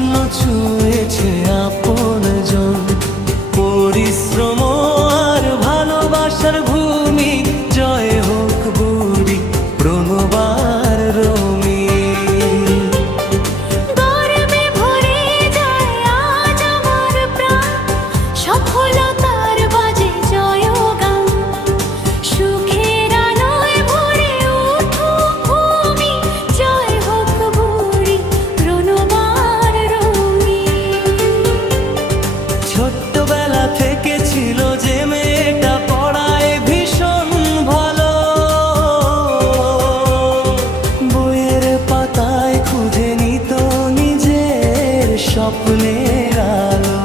স্বপ্ন ছুঁয়েছে আপনজন। পরিশ্রম আর ভালোবাসার ভূমি, জয় হোক বুড়ি প্রণবার রমি। গর্বে ভরে যায় আজ আমার প্রাণ, সফলতার বাজে জয়গান। সুখের আলোয় ভরে উঠুক ভূমি, জয় হোক বুড়ি প্রণবার রমি। ছোট্টবেলা থেকে ছিল যে মেয়েটা পড়ায় ভীষণ ভালো, বইয়ের পাতায় খুঁজে নিত নিজের স্বপ্নের আলো।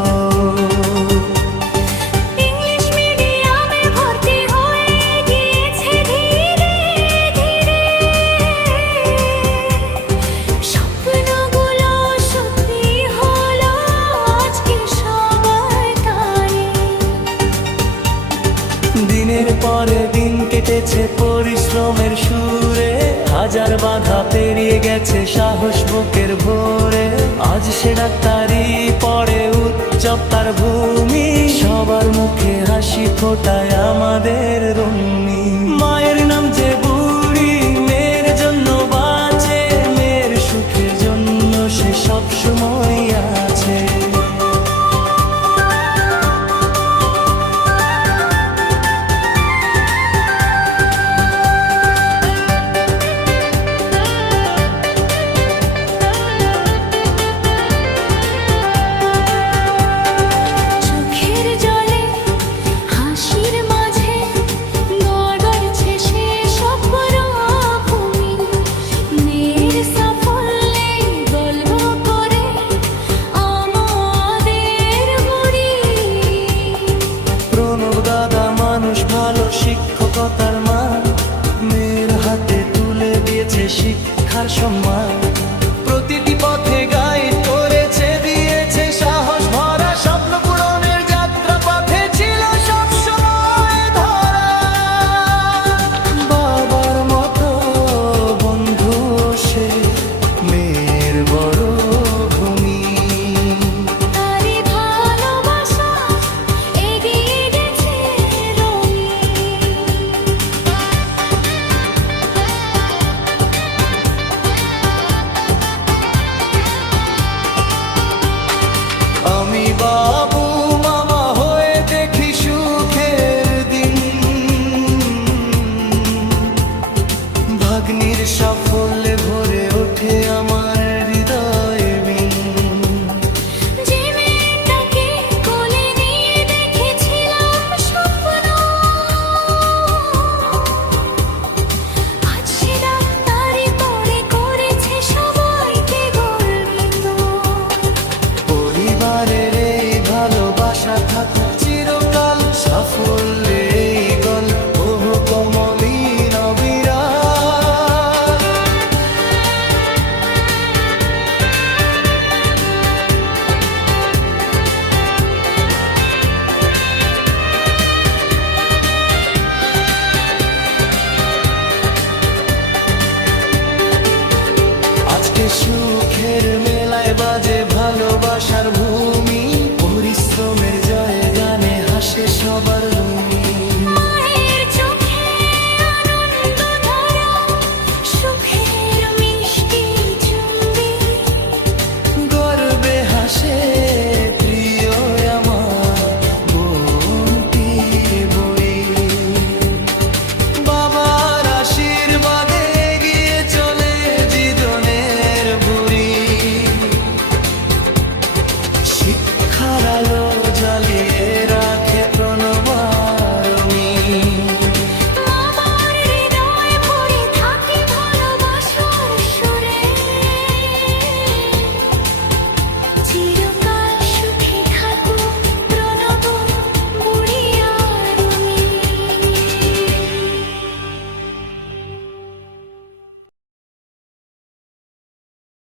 ইংলিশ মিডিয়ামে ভর্তি হয়ে গিয়েছে ধীরে ধীরে, স্বপ্নগুলো সত্যি হলো আজকে সবার টানে। দিনের পরে দিন কেটেছে পরিশ্রমের সুরে, হাজার বাধা পেরিয়ে গেছে সাহস বুকের ভোরে। আজ সে ডাক্তারি পড়ে উচ্চতার ভূমি, সবার মুখে হাসি ফোটায় আমাদের রুমি। মায়ের নাম যে বুড়ি, মেয়ের জন্য বাঁচে, মেয়ের সুখের জন্য সে সব সময় আছে।